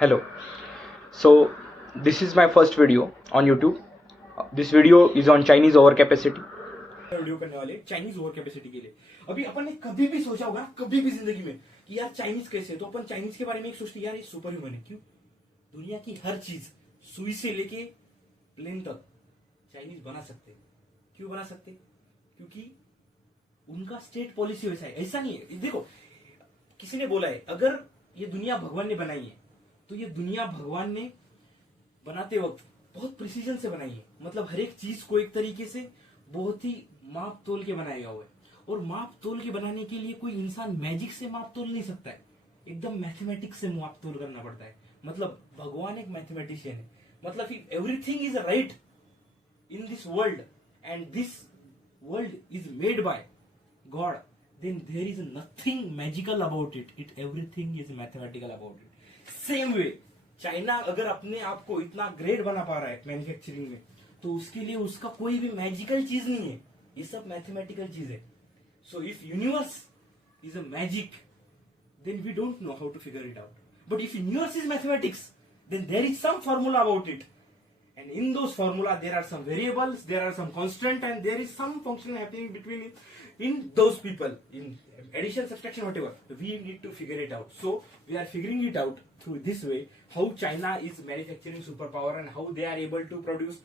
Hello. So this is my first video on YouTube. This video is on Chinese overcapacity. Video करने वाले Chinese over capacity के लिए। अभी अपन ने कभी भी सोचा होगा ना, कभी भी जिंदगी में, कि यार चाइनीज कैसे है, तो अपन चाइनीज के बारे में एक सोचते यार ये सुपर ह्यूमन है। क्यों? दुनिया की हर चीज, सुई से लेके प्लेन तक, चाइनीज बना सकते। क्यों बना सकते? क्योंकि उनका स्टेट पॉलिसी वैसा है। ऐसा नहीं है, देखो किसी ने बोला है अगर ये दुनिया भगवान ने बनाई है तो ये दुनिया भगवान ने बनाते वक्त बहुत प्रिसीजन से बनाई है। मतलब हर एक चीज को एक तरीके से बहुत ही माप तोल के बनाया हुआ है। और माप तोल के बनाने के लिए कोई इंसान मैजिक से माप तोल नहीं सकता है, एकदम मैथमेटिक्स से माप तोल करना पड़ता है। मतलब भगवान एक मैथमेटिशियन है। मतलब everything is right in this world and this world is made by God, then there is nothing magical about it. Everything is mathematical about it. Same way, China अगर अपने आप को इतना ग्रेट बना पा रहा है मैन्युफैक्चरिंग में, तो उसके लिए उसका कोई भी मैजिकल चीज नहीं है, ये सब मैथमेटिकल चीज है। So if universe is a magic, then we don't know how to figure it out. But if universe is mathematics, then there is some formula about it, and in those formula there are some variables, there are some constant, and there is some function happening between in those people, in addition, subtraction, whatever. We need to figure it out. So we are figuring it out through this way, how China is manufacturing superpower and how they are able to produce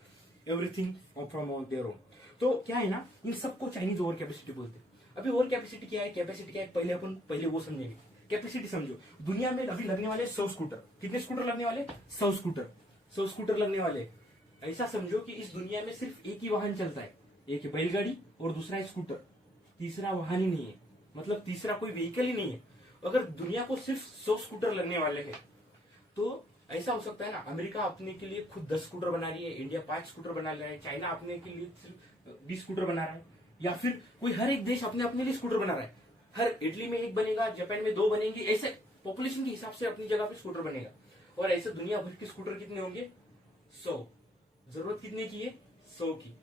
everything from their own. तो क्या है ना, इन सबको Chinese over capacity बोलते हैं। अभी over capacity क्या है, कैपेसिटी क्या है, पहले वो समझेंगे। कैपेसिटी समझो, दुनिया में अभी लगने वाले 100 स्कूटर। कितने स्कूटर लगने वाले? 100 स्कूटर। 100 स्कूटर लगने वाले। ऐसा समझो कि इस दुनिया में सिर्फ एक ही वाहन चलता है, एक है बैलगाड़ी और दूसरा है स्कूटर। तीसरा वाहन ही नहीं है, मतलब तीसरा कोई व्हीकल ही नहीं है। अगर दुनिया को सिर्फ 100 स्कूटर लगने वाले हैं, तो ऐसा हो सकता है ना, अमेरिका अपने के लिए खुद 10 स्कूटर बना रही है, इंडिया 5 स्कूटर बना रहा है, चाइना अपने के लिए सिर्फ 20 स्कूटर बना रहा है, या फिर कोई हर एक देश अपने अपने लिए स्कूटर बना रहा है। हर इटली में एक बनेगा, जापान में 2 बनेंगे, ऐसे पॉपुलेशन के हिसाब से अपनी जगह पे स्कूटर बनेगा। और ऐसे दुनिया भर के स्कूटर कितने होंगे? 100। जरूरत कितने की है? 100 की।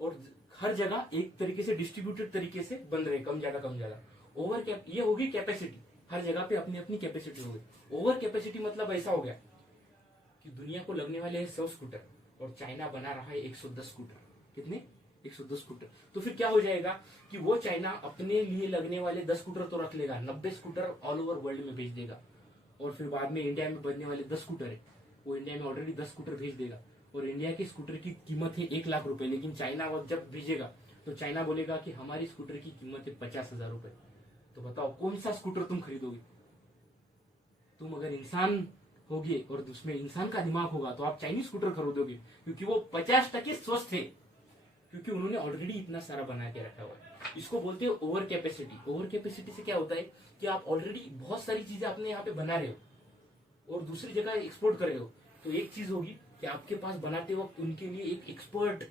और हर जगह एक तरीके से डिस्ट्रीब्यूटेड तरीके से बन रहे, कम ज्यादा कम ज्यादा। ओवर कैप ये होगी कैपेसिटी, हर जगह पे अपनी अपनी कैपेसिटी होगी। ओवर कैपेसिटी मतलब ऐसा हो गया कि दुनिया को लगने वाले हैं 100 स्कूटर और चाइना बना रहा है 110 स्कूटर। कितने? 110 स्कूटर। तो फिर क्या हो जाएगा कि वो चाइना अपने लिए लगने वाले 10 स्कूटर तो रख लेगा, 90 स्कूटर ऑल ओवर वर्ल्ड में भेज देगा। और फिर बाद में इंडिया में बनने वाले 10 स्कूटर है, वो इंडिया में ऑलरेडी 10 स्कूटर भेज देगा। और इंडिया के स्कूटर की कीमत है 1 लाख रुपए, लेकिन चाइना जब भेजेगा तो चाइना बोलेगा कि हमारी स्कूटर की कीमत है 50,000 रुपए। तो बताओ कौन सा स्कूटर तुम खरीदोगे? तुम अगर इंसान होगे और उसमें इंसान का दिमाग होगा तो आप चाइनीज स्कूटर खरीदोगे, क्योंकि वो 50% स्वस्थ है, क्योंकि उन्होंने ऑलरेडी इतना सारा बना के रखा हुआ है। इसको बोलते हैं ओवर कैपेसिटी। ओवर कैपेसिटी से क्या होता है कि आप ऑलरेडी बहुत सारी चीजें अपने यहाँ पे बना रहे हो और दूसरी जगह एक्सपोर्ट कर रहे हो। तो एक चीज होगी कि आपके पास बनाते वक्त उनके लिए एक एक्सपर्ट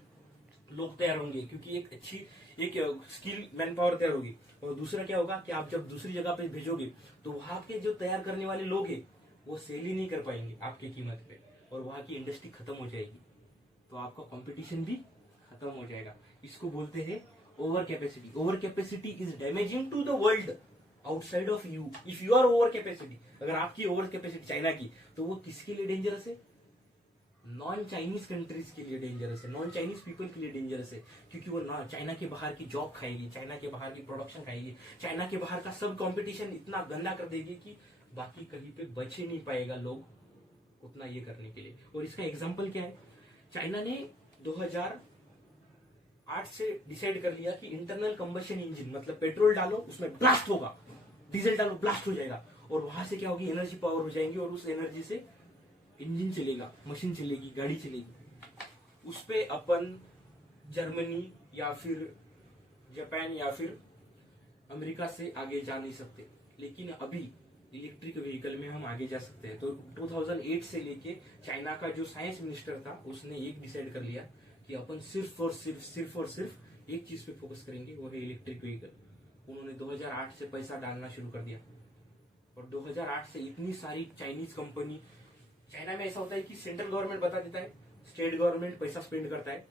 लोग तैयार होंगे, क्योंकि एक अच्छी एक स्किल मैन पावर तैयार होगी। और दूसरा क्या होगा कि आप जब दूसरी जगह पे भेजोगे तो वहां के जो तैयार करने वाले लोग हैं वो सेल ही नहीं कर पाएंगे आपकी कीमत पे, और वहां की इंडस्ट्री खत्म हो जाएगी। तो आपका कंपटीशन भी खत्म हो जाएगा। इसको बोलते हैं over capacity. Over capacity is damaging to the world outside of you. If you are over capacity, अगर आपकी ओवर कैपेसिटी चाइना की, तो वो किसके लिए डेंजरस है? नॉन चाइनीज कंट्रीज के लिए डेंजरस है, नॉन चाइनीज पीपल के लिए डेंजरस है, क्योंकि वो ना चाइना के बाहर की जॉब खाएगी, चाइना के बाहर की प्रोडक्शन खाएगी, चाइना के बाहर का सब कंपटीशन इतना गंदा कर देगी कि बाकी कहीं पे बच ही नहीं पाएगा लोग उतना ये करने के लिए। और इसका एग्जाम्पल क्या है? चाइना ने 2008 से डिसाइड कर लिया कि इंटरनल कंबशन इंजन, मतलब पेट्रोल डालो उसमें ब्लास्ट होगा, डीजल डालो ब्लास्ट हो जाएगा, और वहां से क्या होगी, एनर्जी पावर हो जाएंगी, और उस एनर्जी से इंजन चलेगा, मशीन चलेगी, गाड़ी चलेगी। उस पे अपन जर्मनी या फिर जापान या फिर अमेरिका से आगे जा नहीं सकते, लेकिन अभी इलेक्ट्रिक व्हीकल में हम आगे जा सकते हैं। तो 2008 से लेके चाइना का जो साइंस मिनिस्टर था उसने एक डिसाइड कर लिया कि अपन सिर्फ और सिर्फ एक चीज पे फोकस करेंगे, वो है इलेक्ट्रिक व्हीकल। उन्होंने 2008 से पैसा डालना शुरू कर दिया, और 2008 से इतनी सारी चाइनीज कंपनी, चाइना में ऐसा होता है कि सेंट्रल गवर्नमेंट बता देता है, स्टेट गवर्नमेंट पैसा स्पेंड करता है,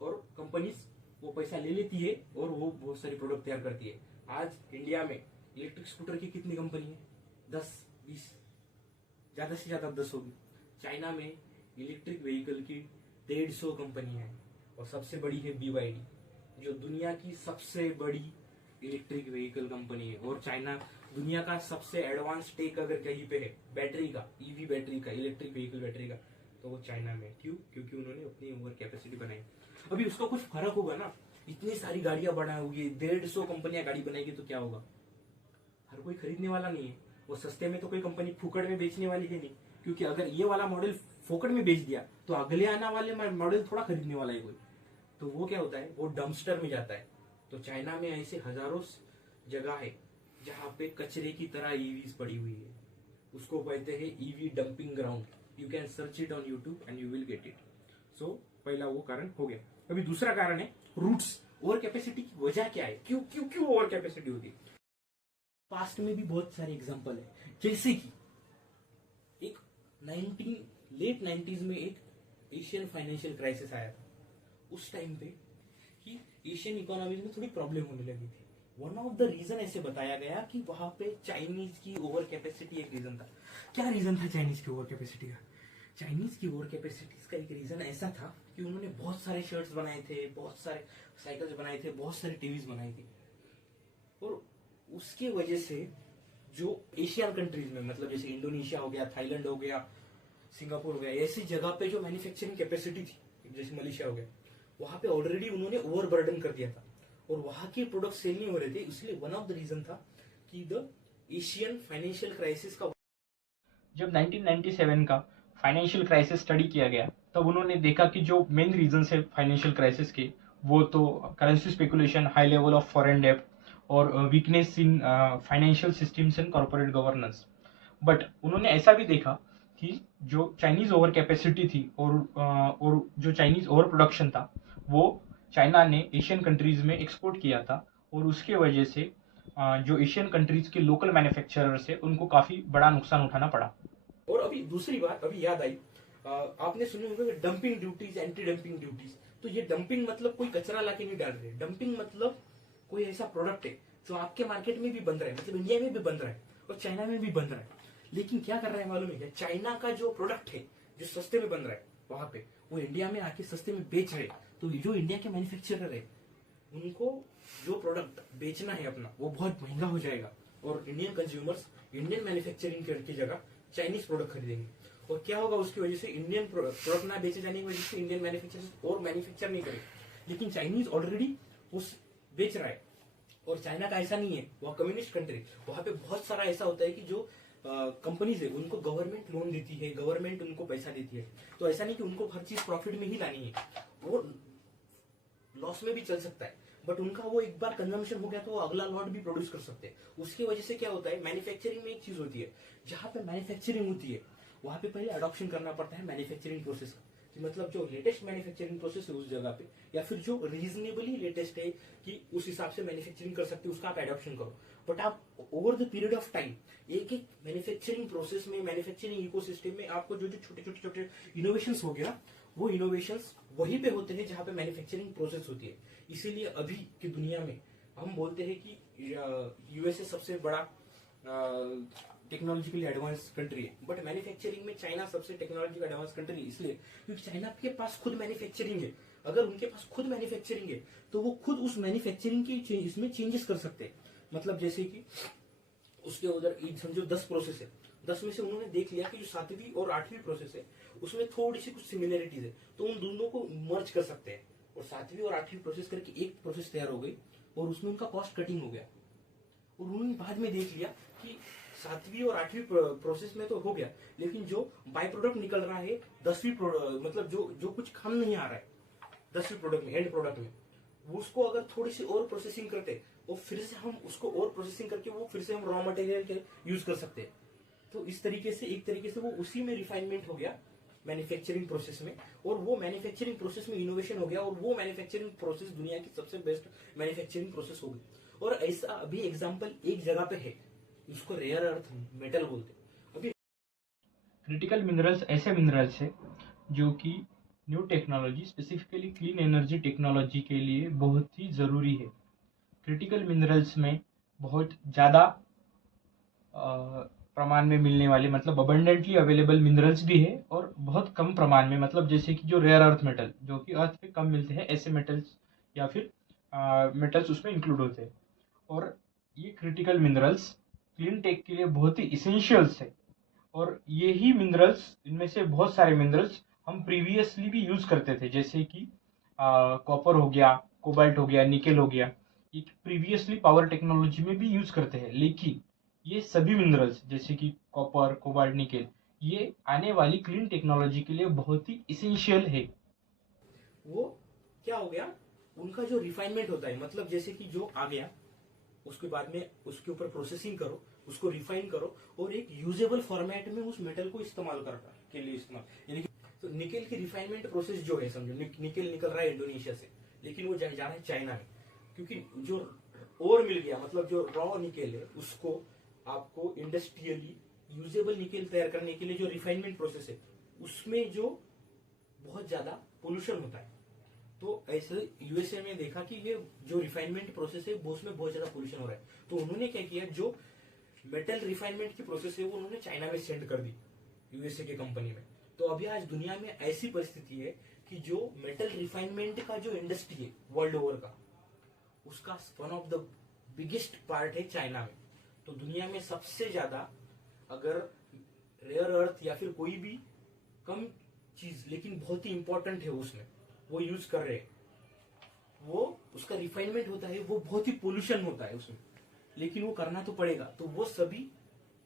और कंपनीज वो पैसा ले लेती है और वो बहुत सारी प्रोडक्ट तैयार करती है। आज इंडिया में इलेक्ट्रिक स्कूटर की कितनी कंपनी है? 10, 20। ज्यादा से ज्यादा 10 होगी। चाइना में इलेक्ट्रिक व्हीकल की 150 कंपनियां हैं और सबसे बड़ी है BYD, जो दुनिया की सबसे बड़ी इलेक्ट्रिक व्हीकल कंपनी है। और चाइना दुनिया का सबसे एडवांस टेक अगर कहीं पे है बैटरी का, ईवी बैटरी का, इलेक्ट्रिक व्हीकल बैटरी का, तो वो चाइना में। क्यों? क्योंकि उन्होंने अपनी ओवर कैपेसिटी बनाई। अभी उसका कुछ फर्क होगा ना, इतनी सारी गाड़ियां बनाई होगी, 150 कंपनियां गाड़ी बनाएगी तो क्या होगा? हर कोई खरीदने वाला नहीं है। वो सस्ते में तो कोई कंपनी फुकड़ में बेचने वाली है नहीं, क्योंकि अगर ये वाला मॉडल फोकट में बेच दिया तो अगले आने वाले मॉडल थोड़ा खरीदने वाला है कोई। तो वो क्या होता है, वो डंपस्टर में जाता है। तो चाइना में ऐसे हजारों जगह है जहां पे कचरे की तरह ईवीज पड़ी हुई है। उसको कहते हैं EV dumping ground. You can search it on YouTube and you will get it. So पहला वो कारण हो गया। अभी दूसरा कारण है रूट्स। ओवर कैपेसिटी की वजह क्या है? क्यों क्यों क्यों ओवर कैपेसिटी होती है? पास्ट में भी बहुत सारे एग्जांपल है, जैसे कि एक लेट 90s में एक एशियन फाइनेंशियल क्राइसिस आया था। उस टाइम पे कि एशियन इकोनॉमीज में थोड़ी प्रॉब्लम होने लगी थी। वन ऑफ द रीजन ऐसे बताया गया कि वहां पे चाइनीज की ओवर कैपेसिटी एक रीजन था। क्या रीजन था चाइनीज की ओवर कैपेसिटी का? चाइनीज की ओवर कैपेसिटी का एक रीजन ऐसा था कि उन्होंने बहुत सारे शर्ट्स बनाए थे, बहुत सारे साइकिल्स बनाए थे, बहुत सारे टीवीज बनाई थी। और उसकी वजह से जो एशियन कंट्रीज में, मतलब जैसे इंडोनेशिया हो गया, थाईलैंड हो गया, सिंगापुर हो गया, ऐसी जगह पे जो मैन्युफैक्चरिंग कैपेसिटी थी, जैसे मलेशिया हो गया, वहां पे ऑलरेडी उन्होंने ओवरबर्डन कर दिया था और वहां के प्रोडक्ट सेल नहीं हो रहे थे। इसलिए वन ऑफ द रीजन था कि द एशियन फाइनेंशियल क्राइसिस का। जब 1997 का फाइनेंशियल क्राइसिस स्टडी किया गया तब उन्होंने देखा कि जो मेन रीजंस है फाइनेंशियल क्राइसिस के, वो तो currency speculation, high level of foreign डेब्ट और weakness in financial systems and corporate governance. But उन्होंने ऐसा भी देखा कि जो चाइनीज ओवर कैपेसिटी थी और जो चाइनीज ओवर प्रोडक्शन था वो चाइना ने एशियन कंट्रीज में एक्सपोर्ट किया था और उसके वजह से जो एशियन कंट्रीज के लोकल मैन्युफैक्चरर्स है उनको काफी बड़ा नुकसान उठाना पड़ा। और अभी दूसरी बात अभी याद आई, आपने सुने होंगे dumping duties, anti dumping duties. तो ये डंपिंग मतलब कोई कचरा लाके नहीं डाल रहे। डंपिंग मतलब कोई ऐसा प्रोडक्ट है जो आपके मार्केट में भी बन रहा है, मतलब इंडिया में भी बन रहा है और चाइना में भी बन रहा है। लेकिन क्या कर रहा है मालूम है क्या? चाइना का जो प्रोडक्ट है जो सस्ते में बन रहा है वहां पे, वो इंडिया में आके सस्ते में बेच रहे। तो जो इंडिया के मैन्युफैक्चरर है उनको जो प्रोडक्ट बेचना है अपना, वो बहुत महंगा हो जाएगा और इंडियन कंज्यूमर्स इंडियन मैन्युफैक्चरिंग की जगह चाइनीज प्रोडक्ट खरीदेंगे। और क्या होगा उसकी वजह से? इंडियन प्रोडक्ट ना बेचे जाने की वजह से इंडियन मैन्युफैक्चरर्स और मैन्युफैक्चर नहीं करेंगे। लेकिन चाइनीज ऑलरेडी उस बेच रहा है। और चाइना का ऐसा नहीं है, वह कम्युनिस्ट कंट्री, वहां पे बहुत सारा ऐसा होता है कि जो कंपनीज है उनको गवर्नमेंट लोन देती है, गवर्नमेंट उनको पैसा देती है। तो ऐसा नहीं कि उनको हर चीज प्रॉफिट में ही लानी है, वो लॉस में भी चल सकता है। बट उनका वो एक बार कंजम्पशन हो गया तो वो अगला लॉट भी प्रोड्यूस कर सकते हैं। उसकी वजह से क्या होता है, मैन्युफैक्चरिंग में एक चीज होती है, जहां पे मैन्युफैक्चरिंग होती है वहां पे पहले अडॉप्शन करना पड़ता है मैन्युफैक्चरिंग प्रोसेस का। कि मतलब जो लेटेस्ट मैन्युफैक्चरिंग प्रोसेस है उस जगह पे, या फिर जो रीजनेबली लेटेस्ट है कि उस हिसाब से मैन्युफैक्चरिंग कर सकते हो, उसका आप एडॉप्शन करो। बट आप over the period of time एक एक मैन्युफैक्चरिंग प्रोसेस में, मैन्युफैक्चरिंग इकोसिस्टम में आपको जो जो छोटे छोटे हो गया, वो इनोवेशंस वहीं पे होते हैं जहां पे मैन्युफैक्चरिंग प्रोसेस होती है। इसीलिए अभी की दुनिया में हम बोलते हैं कि यूएसए सबसे बड़ा टेक्नोलॉजिकली एडवांस कंट्री है। बट मैन्युफैक्चरिंग में चाइना सबसे टेक्नोलॉजिकल एडवांस कंट्री है, इसलिए क्योंकि चाइना के पास खुद मैन्युफैक्चरिंग है। अगर उनके पास खुद मैन्युफैक्चरिंग है तो वो खुद उस मैन्युफैक्चरिंग की इसमें चेंजेस कर सकते हैं। मतलब जैसे कि उसके उधर समझो 10 प्रोसेस है, 10 में से उन्होंने देख लिया कि जो 7वीं और 8वीं प्रोसेस है उसमें थोड़ी सी कुछ सिमिलरिटीज है, तो उन दोनों को मर्ज कर सकते हैं और 7वीं और 8वीं प्रोसेस करके एक प्रोसेस तैयार हो गई और उसमें उनका कॉस्ट कटिंग हो गया। और उन्होंने बाद में देख लिया कि 7वीं और 8वीं प्रोसेस में तो हो गया, लेकिन जो बाय प्रोडक्ट निकल रहा है 10वीं मतलब जो कुछ काम नहीं आ रहा है 10वीं प्रोडक्ट में, एंड प्रोडक्ट में, वो उसको अगर थोड़ी सी और प्रोसेसिंग करते वो फिर से हम उसको और प्रोसेसिंग करके वो फिर से हम रॉ मटेरियल के यूज कर सकते हैं। तो इस तरीके से एक तरीके से वो उसी में रिफाइनमेंट हो गया मैन्युफैक्चरिंग प्रोसेस में, और वो मैन्युफैक्चरिंग प्रोसेस में इनोवेशन हो गया और वो मैन्युफैक्चरिंग प्रोसेस दुनिया की सबसे बेस्ट मैन्युफैक्चरिंग प्रोसेस हो गई। और ऐसा अभी एग्जांपल एक जगह पे है, उसको रेयर अर्थ मेटल बोलते हैं। अभी क्रिटिकल मिनरल्स ऐसे मिनरल्स है जो कि new technology, specifically clean energy technology के लिए बहुत ही ज़रूरी है। क्रिटिकल मिनरल्स में बहुत ज़्यादा प्रमाण में मिलने वाले, मतलब अबंडेंटली अवेलेबल मिनरल्स भी है, और बहुत कम प्रमाण में, मतलब जैसे कि जो रेयर अर्थ मेटल जो कि अर्थ पे कम मिलते हैं, ऐसे मेटल्स या फिर मेटल्स उसमें इंक्लूड होते हैं। और ये क्रिटिकल मिनरल्स क्लीन टेक के लिए बहुत ही इसेंशियल्स है। और ये ही मिनरल्स, इनमें से बहुत सारे मिनरल्स हम प्रीवियसली भी यूज करते थे, जैसे कि कॉपर हो गया, कोबाल्ट हो गया, निकेल हो गया, ये प्रीवियसली पावर टेक्नोलॉजी में भी यूज करते हैं। लेकिन ये सभी मिनरल्स जैसे कि कॉपर, कोबाल्ट, निकेल, ये आने वाली क्लीन टेक्नोलॉजी के लिए बहुत ही इसेंशियल है। वो क्या हो गया, उनका जो रिफाइनमेंट होता है, मतलब जैसे कि जो आ गया उसके बाद में उसके ऊपर प्रोसेसिंग करो, उसको रिफाइन करो और एक यूजेबल फॉर्मेट में उस मेटल को इस्तेमाल करना के लिए इस्तेमाल, यानी कि तो निकेल की रिफाइनमेंट प्रोसेस जो है, समझो निकेल निकल रहा है इंडोनेशिया से, लेकिन वो जा रहा है चाइना में, क्योंकि जो और मिल गया, मतलब जो रॉ निकेल है उसको आपको इंडस्ट्रियली यूजेबल निकेल तैयार करने के लिए जो रिफाइनमेंट प्रोसेस है उसमें जो बहुत ज्यादा पोल्यूशन होता है। तो ऐसे यूएसए में देखा कि ये जो रिफाइनमेंट प्रोसेस है वो उसमें बहुत ज्यादा पोल्यूशन हो रहा है, तो उन्होंने क्या किया, जो मेटल रिफाइनमेंट की प्रोसेस है वो उन्होंने चाइना में सेंड कर दी, यूएसए के कंपनी में। तो अभी आज दुनिया में ऐसी परिस्थिति है कि जो मेटल रिफाइनमेंट का जो इंडस्ट्री है वर्ल्ड ओवर का, उसका one of the biggest part है चाइना में। तो दुनिया में सबसे ज्यादा अगर रेयर अर्थ या फिर कोई भी कम चीज लेकिन बहुत ही इंपॉर्टेंट है उसमें वो यूज कर रहे हैं, वो उसका रिफाइनमेंट होता है, वो बहुत ही पोल्यूशन होता है उसमें, लेकिन वो करना तो पड़ेगा, तो वो सभी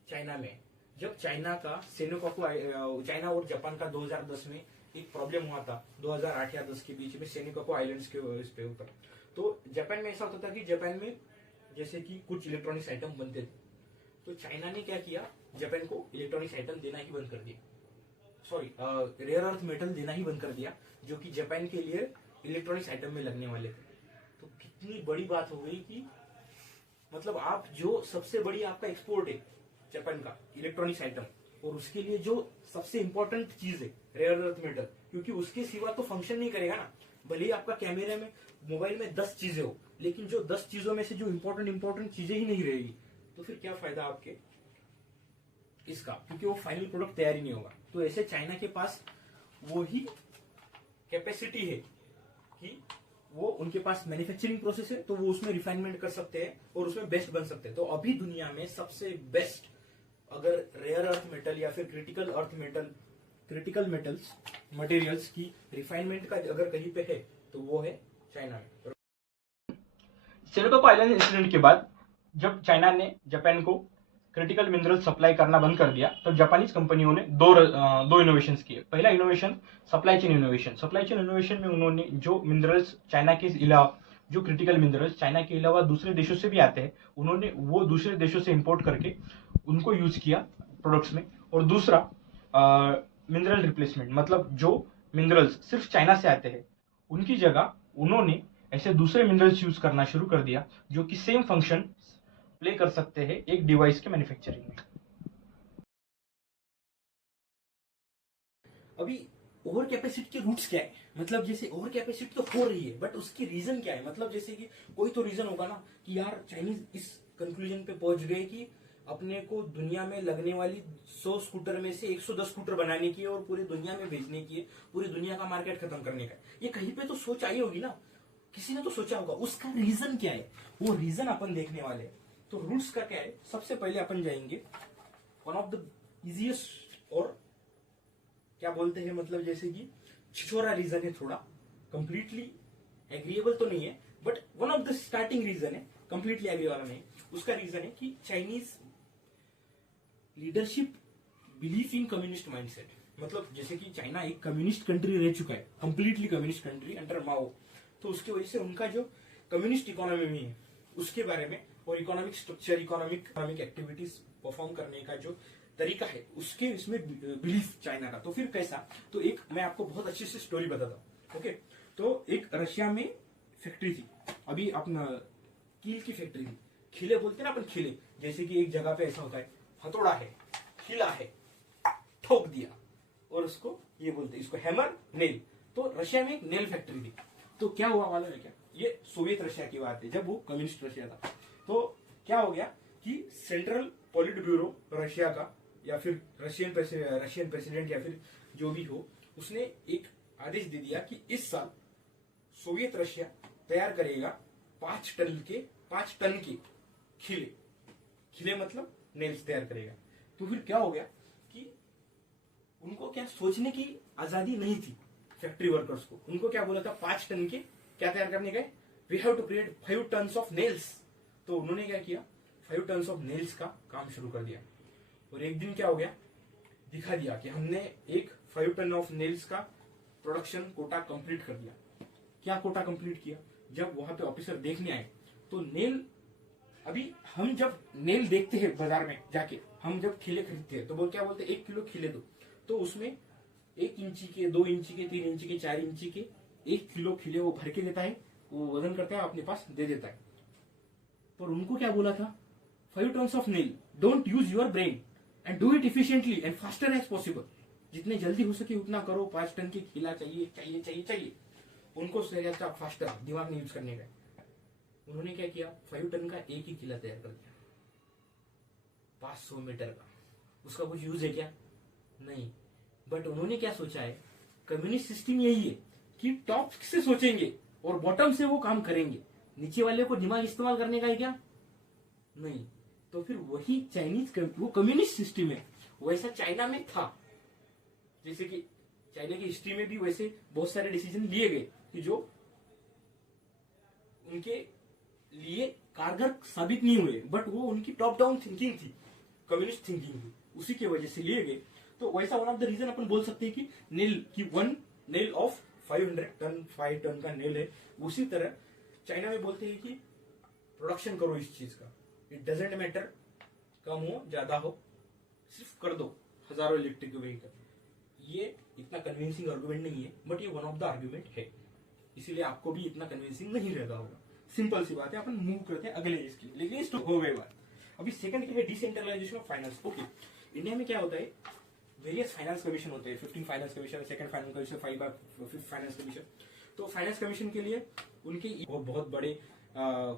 चाइना में है। जब चाइना का सेनोकाकू, चाइना और जापान का 2010 में एक प्रॉब्लम हुआ था, 2008 या 10 के बीच में सेनोकाकू आइलैंड्स के इस पे ऊपर, तो जापान में ऐसा होता था कि जापान में जैसे कि कुछ इलेक्ट्रॉनिक्स आइटम बनते थे, तो चाइना ने क्या किया, जापान को इलेक्ट्रॉनिक्स आइटम देना ही बंद कर दिया, सॉरी रेयर अर्थ मेटल देना ही बंद कर दिया, जो कि जापान के लिए इलेक्ट्रॉनिक्स आइटम में लगने वाले थे। तो कितनी बड़ी बात हो गई कि मतलब आप जो सबसे बड़ी आपका एक्सपोर्ट है जापान का इलेक्ट्रॉनिक्स आइटम, और उसके लिए जो सबसे इंपॉर्टेंट चीज है रेयर अर्थ मेटल, क्योंकि उसके सिवा तो फंक्शन नहीं करेगा ना, भले ही आपका कैमरे में मोबाइल में 10 चीजें हो, लेकिन जो 10 चीजों में से जो इंपॉर्टेंट चीजें ही नहीं रहेगी, तो फिर क्या फायदा आपके इसका, क्योंकि वो फाइनल प्रोडक्ट तैयार ही नहीं होगा। तो ऐसे चाइना के पास वो ही कैपेसिटी है कि वो उनके पास मैन्युफैक्चरिंग प्रोसेस है, तो वो उसमें रिफाइनमेंट कर सकते हैं और उसमें बेस्ट बन सकते हैं। तो अभी दुनिया में सबसे बेस्ट अगर रेयर अर्थ मेटल या फिर क्रिटिकल मेटल्स मटेरियल्स की रिफाइनमेंट का अगर कहीं पे है तो वो है चाइना में। सेनोकाकू आइलैंड इंसिडेंट के बाद जब चाइना ने जापान को क्रिटिकल मिनरल सप्लाई करना बंद कर दिया, तो जापानीज कंपनियों ने दो इनोवेशंस किए। पहला innovation supply chain innovation. Supply chain innovation में उन्होंने जो मिनरल्स चाइना के अलावा, जो क्रिटिकल मिनरल्स चाइना के अलावा दूसरे देशों से भी आते हैं, उन्होंने वो दूसरे देशों से इंपोर्ट करके उनको यूज किया प्रोडक्ट्स में। और दूसरा मिनरल रिप्लेसमेंट, मतलब जो मिनरल्स सिर्फ चाइना से आते हैं उनकी जगह उन्होंने ऐसे दूसरे मिनरल्स यूज करना शुरू कर दिया जो कि सेम फंक्शन प्ले कर सकते हैं एक डिवाइस के मैन्युफैक्चरिंग में। अभी ओवर कैपेसिटी के रूट्स क्या है, मतलब जैसे ओवर कैपेसिटी तो हो रही है, बट उसकी रीजन क्या है, मतलब जैसे कि कोई तो रीजन होगा ना कि यार चाइनीज इस कंक्लूजन पे पहुंच गए कि अपने को दुनिया में लगने वाली 100 स्कूटर में से 110 स्कूटर बनाने की है और पूरी दुनिया में भेजने की है, पूरी दुनिया का मार्केट खत्म करने का है। ये कहीं पे तो सोच आई होगी ना, किसी ने तो सोचा होगा, उसका रीजन क्या है, वो रीजन अपन देखने वाले हैं। तो रूट्स का क्या है, सबसे पहले अपन जाएंगे वन ऑफ द इजिएस्ट और क्या बोलते हैं, मतलब जैसे कि छिछोरा रीजन है, थोड़ा कंप्लीटली एग्रीएबल तो नहीं है, but one of the starting reason है, कंप्लीटली एग्री वाला नहीं। उसका रीजन है कि Chinese leadership believe in communist mindset, मतलब जैसे कि चाइना एक कम्युनिस्ट कंट्री रह चुका है, कंप्लीटली कम्युनिस्ट कंट्री अंडर माओ, तो उसकी वजह से उनका जो कम्युनिस्ट इकोनॉमी में है उसके बारे में, और economic structure, economic activities perform करने का जो तरीका है उसके इसमें बिलीफ चाइना का। तो फिर कैसा, तो एक मैं आपको बहुत अच्छी से स्टोरी बताता हूँ। ओके, तो एक रशिया में फैक्ट्री थी, अभी अपना कील की फैक्ट्री थी, खिले बोलते ना अपन, खिले, जैसे कि एक जगह पे ऐसा होता है, हथौड़ा है, खिला है, ठोक दिया, और उसको ये बोलते हैं, इसको हैमर नेल। तो रशिया में एक नेल फैक्ट्री थी। तो क्या हुआ मालूम है क्या, ये सोवियत रशिया की बात है, जब वो कम्युनिस्ट रशिया था। तो क्या हो गया कि सेंट्रल पॉलिट ब्यूरो रशिया का या फिर रशियन प्रेसिडेंट या फिर जो भी हो, उसने एक आदेश दे दिया कि इस साल सोवियत रशिया तैयार करेगा 5 टन के खिले मतलब नेल्स तैयार करेगा। तो फिर क्या हो गया कि उनको क्या सोचने की आजादी नहीं थी फैक्ट्री वर्कर्स को। उनको क्या बोला था 5 टन के क्या तैयार करने का, we have to create 5 tons of nails. तो उन्होंने क्या किया, 5 टन्स ऑफ नेल्स का काम शुरू कर दिया। और एक दिन क्या हो गया, दिखा दिया कि हमने एक 5 टन ऑफ नेल्स का प्रोडक्शन कोटा कंप्लीट कर दिया। क्या कोटा कंप्लीट किया, जब वहां पे ऑफिसर देखने आए तो नेल, अभी हम जब नेल देखते हैं बाजार में जाके, हम जब खिले खरीदते हैं तो वो क्या बोलते हैं 1 किलो खिले दो, तो उसमें 1 इंची के, 2 इंची के, 3 इंची के, 4 इंची के 1 किलो खिले वो भर के देता है, वो वजन करता है अपने पास दे देता है। पर उनको क्या बोला था, 5 tons of nail, don't use your brain and do it efficiently and faster as possible. जितने जल्दी हो सके उतना करो, 5 टन की खिला चाहिए चाहिए चाहिए चाहिए। उनको फास्टर दिमाग नहीं यूज करने का। उन्होंने क्या किया, 5 टन का एक ही किला तैयार कर दिया, 500 मीटर का। उसका कुछ यूज है क्या, नहीं। बट उन्होंने क्या सोचा है, कम्युनिस्ट सिस्टम यही है कि टॉप से सोचेंगे और बॉटम से वो काम करेंगे, नीचे वाले को दिमाग इस्तेमाल करने का है क्या, नहीं। तो फिर वही चाइनीज, वो कम्युनिस्ट सिस्टम है, वैसा चाइना में था। जैसे कि चाइना की हिस्ट्री में भी वैसे बहुत सारे डिसीजन लिए गए कि जो उनके लिए कारगर साबित नहीं हुए, बट वो उनकी टॉप डाउन थिंकिंग थी, कम्युनिस्ट थिंकिंग थी, उसी की वजह से लिए गए। तो वैसा वन ऑफ द रीजन अपन बोल सकते हैं कि नेल की 1 नेल ऑफ 5 टन का नेल है। उसी तरह चाइना में बोलते हैं कि प्रोडक्शन करो इस चीज का, इट डजेंट मैटर कम हो ज्यादा हो, सिर्फ कर दो हजारों इलेक्ट्रिक व्हीकल। ये इतना कन्विंसिंग आर्गुमेंट नहीं है, बट ये वन ऑफ द आर्गुमेंट है, इसीलिए आपको भी इतना कन्विंसिंग नहीं रहता होगा। सिंपल सी बात है, अपन मूव करते हैं अगले इसकी, लेकिन इस हो गई बात। अभी सेकंड क्या है, decentralization of finance. Okay, India में क्या होता है, वेरियस फाइनेंस कमीशन होते हैं, 15 finance commission, second finance commission, 5 finance commission. तो फाइनेंस कमीशन के लिए उनके बहुत बड़े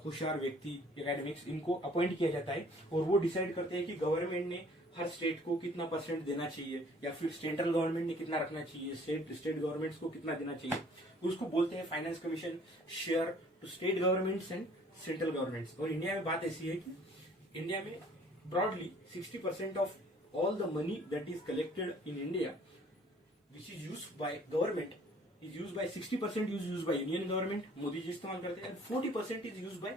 होशियार व्यक्ति, एकेडमिक्स, इनको अपॉइंट किया जाता है और वो डिसाइड करते हैं कि गवर्नमेंट ने हर स्टेट को कितना % देना चाहिए, या फिर सेंट्रल गवर्नमेंट ने कितना रखना चाहिए, स्टेट गवर्नमेंट्स को कितना देना चाहिए। उसको बोलते हैं finance commission share to state governments and central governments. और इंडिया में बात ऐसी है कि इंडिया में broadly 60% of all the money that is collected in India, which is used by government, is used by 60% is used by Union government, Modi ji इस्तेमाल करते हैं, 40% is used by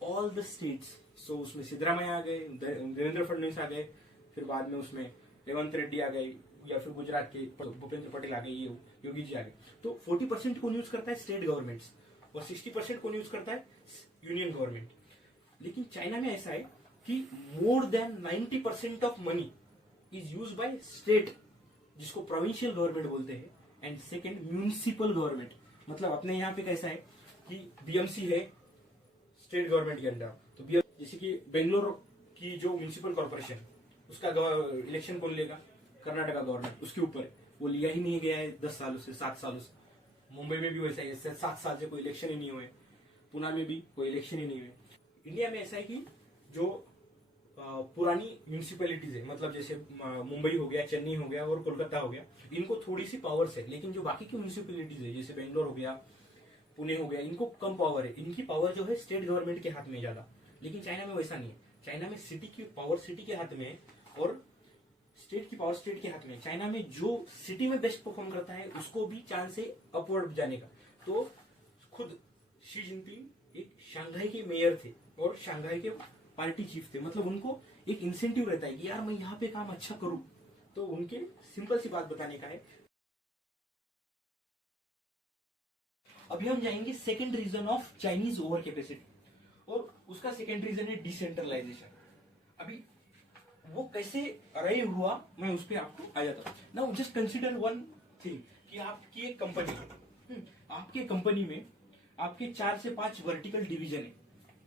all the states. So उसमें सिद्धरामैया आ गए, देवेंद्र फडणवीस आ गए, फिर बाद में उसमें रेवंत रेड्डी आ गए, या फिर गुजरात के भूपेंद्र पटेल आ गए, ये योगी जी आ गए। तो 40% कौन यूज करता है, स्टेट गवर्नमेंट्स, और 60% कौन यूज करता है, यूनियन गवर्नमेंट। लेकिन चाइना में ऐसा है कि more than 90% of money is use by state, जिसको प्रोविंशियल गवर्नमेंट बोलते हैं, एंड सेकेंड म्यूनिसिपल गवर्नमेंट। मतलब अपने यहाँ पे कैसा है कि बीएमसी है स्टेट गवर्नमेंट के अंदर, तो जैसे कि बेंगलोर की जो म्यूनिसिपल कॉर्पोरेशन, उसका इलेक्शन कौन लेगा, कर्नाटका गवर्नमेंट, उसके ऊपर वो लिया ही नहीं गया है 10 सालों से, 7 सालों से। मुंबई में भी वैसा है, 7 साल से कोई इलेक्शन ही नहीं हुए, पुणे में भी कोई इलेक्शन ही नहीं हुए। इंडिया में ऐसा है कि जो पुरानी म्यूनिसिपैलिटीज है, मतलब जैसे मुंबई हो गया, चेन्नई हो गया और कोलकाता हो गया, इनको थोड़ी सी पावर्स है। लेकिन जो बाकी की म्यूनिसिपैलिटीज है, जैसे बेंगलोर हो गया, पुणे हो गया, इनको कम पावर है। इनकी पावर जो है स्टेट गवर्नमेंट के हाथ में ज्यादा। लेकिन चाइना में वैसा नहीं है, चाइना में सिटी की पावर सिटी के हाथ में है और स्टेट की पावर स्टेट के हाथ में है। चाइना में जो सिटी में बेस्ट परफॉर्म करता है उसको भी चांस है अपवर्ड जाने का। तो खुद शी जिनपिंग एक शंघाई के मेयर थे और शंघाई के पार्टी चीफ थे, मतलब उनको एक इंसेंटिव रहता है कि यार मैं यहाँ पे काम अच्छा करूं। तो उनके सिंपल सी बात बताने का है। अभी हम जाएंगे second reason of Chinese over capacity, और उसका सेकंड रीजन है डिसेंट्रलाइजेशन। अभी वो कैसे रहे हुआ, मैं उस पर आपको आ जाता हूँ। Now just consider one thing कि आपकी एक कंपनी है, आपके कंपनी में आपके 4 से 5 वर्टिकल डिवीजन है।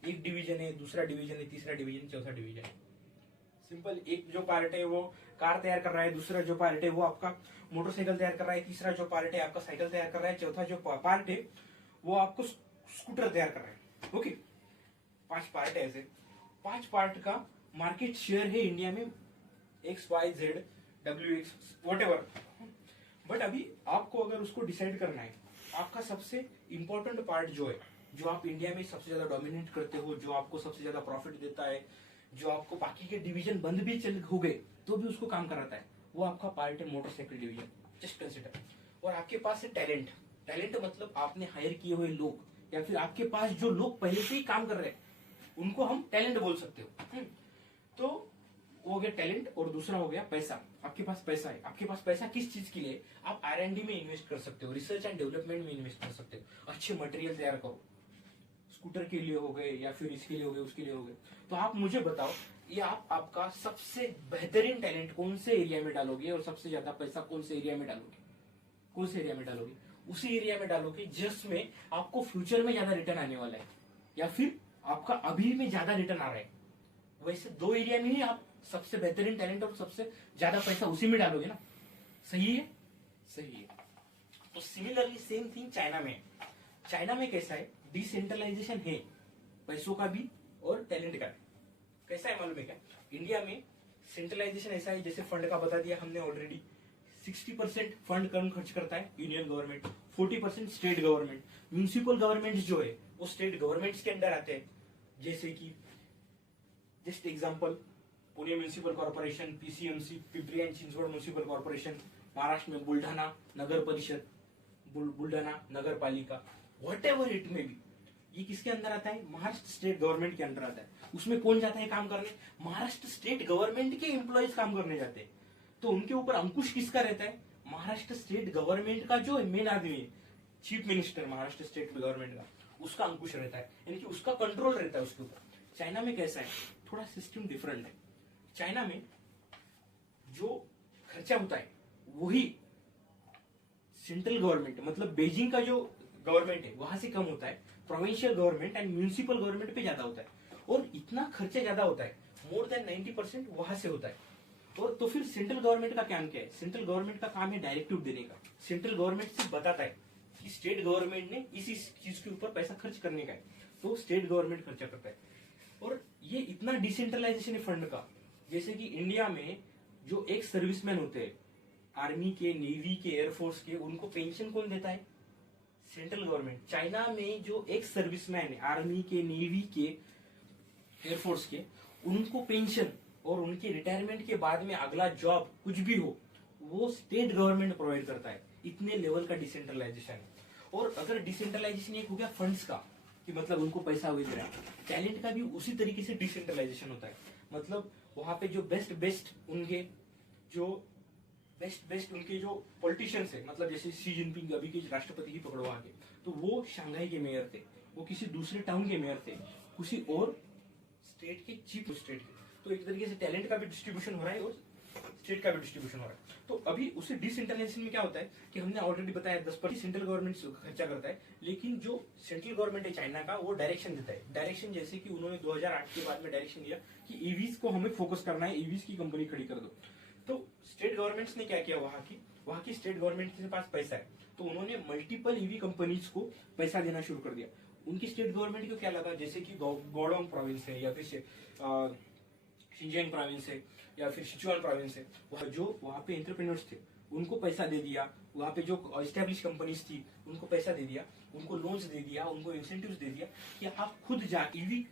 एक डिवीजन है, दूसरा डिवीजन है, तीसरा डिवीजन, चौथा डिवीजन है। सिंपल, एक जो पार्ट है वो कार तैयार कर रहा है, दूसरा जो पार्ट है वो आपका मोटरसाइकिल तैयार कर रहा है, तीसरा जो पार्ट है आपका साइकिल तैयार कर रहा है, चौथा जो पार्ट है वो आपको स्कूटर तैयार कर रहा है। ओके, 5 पार्ट है ऐसे। 5 पार्ट का मार्केट शेयर है इंडिया में, XYZ WX वॉटेवर। बट अभी आपको अगर उसको डिसाइड करना है, आपका सबसे इंपॉर्टेंट पार्ट जो है, जो आप इंडिया में सबसे ज्यादा डोमिनेट करते हो, जो आपको सबसे ज्यादा प्रॉफिट देता है, जो आपको बाकी के डिवीजन बंद भी चल हो गए तो भी उसको काम कराता है, वो आपका पार्ट है मोटरसाइकिल डिवीजन। Just consider. और आपके पास है टैलेंट। टैलेंट मतलब आपने हायर किए हुए लोग, या फिर आपके पास जो लोग पहले से ही काम कर रहे हैं, उनको हम टैलेंट बोल सकते हो। तो वो हो गया टैलेंट, और दूसरा हो गया पैसा। आपके पास पैसा है, आपके पास पैसा किस चीज के लिए? आप R&D में इन्वेस्ट कर सकते हो, रिसर्च एंड डेवलपमेंट में इन्वेस्ट कर सकते हो, अच्छे मटेरियल तैयार करो, स्कूटर के लिए हो गए या फिर इसके लिए हो गए, उसके लिए हो गए। तो आप मुझे बताओ, ये आप आपका सबसे बेहतरीन टैलेंट कौन से एरिया में डालोगे, और सबसे ज्यादा पैसा कौन से एरिया में डालोगे? कौन से एरिया में डालोगे? उसी एरिया में डालोगे जिसमें आपको फ्यूचर में ज्यादा रिटर्न आने वाला है, या फिर आपका अभी में ज्यादा रिटर्न आ रहा है। वैसे 2 एरिया में ही आप सबसे बेहतरीन टैलेंट और सबसे ज्यादा पैसा उसी में डालोगे ना। सही है? सही है। तो सिमिलरली सेम थिंग चाइना में। चाइना में कैसा है? डिसेंट्रलाइजेशन है, पैसों का भी और टैलेंट का भी। कैसा है मालूम है क्या? इंडिया में सेंट्रलाइजेशन ऐसा है, जैसे फंड का बता दिया हमने ऑलरेडी। 60% फंड कम खर्च करता है union government, 40% state government. Municipal government जो है वो स्टेट गवर्नमेंट्स के अंडर आते हैं, जैसे कि just example Pune municipal corporation, PCMC Pimpri and Chinchwad municipal corporation, Maharashtra में बुल्ढाना नगर परिषद, बुल्ढाना नगर पालिका, वट एवर इट में भी, ये किसके अंदर आता है? महाराष्ट्र स्टेट गवर्नमेंट के अंदर आता है। उसमें कौन जाता है काम करने? महाराष्ट्र स्टेट गवर्नमेंट के एम्प्लॉयज काम करने जाते हैं। तो उनके ऊपर अंकुश किसका रहता है? महाराष्ट्र स्टेट गवर्नमेंट का जो मेन आदमी है, chief minister Maharashtra state government का, उसका अंकुश रहता है, यानी कि उसका कंट्रोल रहता है उसके ऊपर। चाइना में कैसा है? थोड़ा सिस्टम डिफरेंट है। चाइना में जो खर्चा होता है वही सेंट्रल गवर्नमेंट, मतलब बेजिंग का जो गवर्नमेंट है वहां से कम होता है, provincial government and municipal government पे ज्यादा होता है। और इतना खर्चा ज्यादा होता है, मोर देन 90% वहां से होता है। और तो फिर सेंट्रल गवर्नमेंट का काम क्या है? सेंट्रल गवर्नमेंट का काम है डायरेक्टिव देने का। सेंट्रल गवर्नमेंट से बताता है कि स्टेट गवर्नमेंट ने इस चीज के ऊपर पैसा खर्च करने का है, तो स्टेट गवर्नमेंट खर्चा करता है। और ये इतना डिसेंट्रलाइजेशन है फंड का, जैसे कि इंडिया में जो एक सर्विसमैन होते हैं, आर्मी के, नेवी के, एयरफोर्स के, उनको पेंशन कौन देता है? Central government. चाइना में जो एक सर्विसमैन है, आर्मी के, नेवी के, एयरफोर्स के, उनको पेंशन और उनके रिटायरमेंट के बाद में अगला जॉब कुछ भी हो, वो स्टेट गवर्नमेंट प्रोवाइड करता है। इतने लेवल का डिसेंट्रलाइजेशन है। और अगर डिसेंट्रलाइजेशन एक हो गया फंड्स का, कि मतलब उनको पैसा वही दे रहा है, टैलेंट का भी उसी तरीके से डिसेंट्रलाइजेशन होता है। मतलब वहां पे जो बेस्ट उनके जो बेस्ट उनके जो पॉलिटिशियंस है, मतलब जैसे शी जिनपिंग अभी के राष्ट्रपति ही पकड़ो आगे, तो वो शंघाई के मेयर थे, वो किसी दूसरे टाउन के मेयर थे, किसी और स्टेट के चीफ स्टेट के। तो एक तरीके से टैलेंट का भी डिस्ट्रीब्यूशन हो रहा है और स्टेट का भी डिस्ट्रीब्यूशन हो रहा है। तो अभी उसे डिसेंट्रलाइजेशन में क्या होता है कि हमने ऑलरेडी बताया 10% सेंट्रल गवर्नमेंट खर्चा करता है, लेकिन जो सेंट्रल गवर्नमेंट है चाइना का, वो डायरेक्शन देता है। डायरेक्शन जैसे कि उन्होंने 2008 के बाद में डायरेक्शन दिया कि ईवीज को हमें फोकस करना है, ईवीज की कंपनी खड़ी कर दो। तो स्टेट गवर्नमेंट्स ने क्या किया? वहां की स्टेट गवर्नमेंट के पास पैसा है, तो उन्होंने मल्टीपल ईवी कंपनीज को पैसा देना शुरू कर दिया। उनकी स्टेट गवर्नमेंट को क्या लगा, जैसे कि गोडोंग प्रोविंस है, या फिर शिंजियांग प्रोविंस है, या फिर सिचुआन प्रोविंस है, वहां पे एंटरप्रेन्योर्स थे, उनको पैसा दे दिया। वहां पे जो एस्टेब्लिश कंपनीज थी उनको पैसा दे दिया, उनको लोन्स दे दिया, उनको इंसेंटिव्स दे दिया कि आप खुद जा ईवी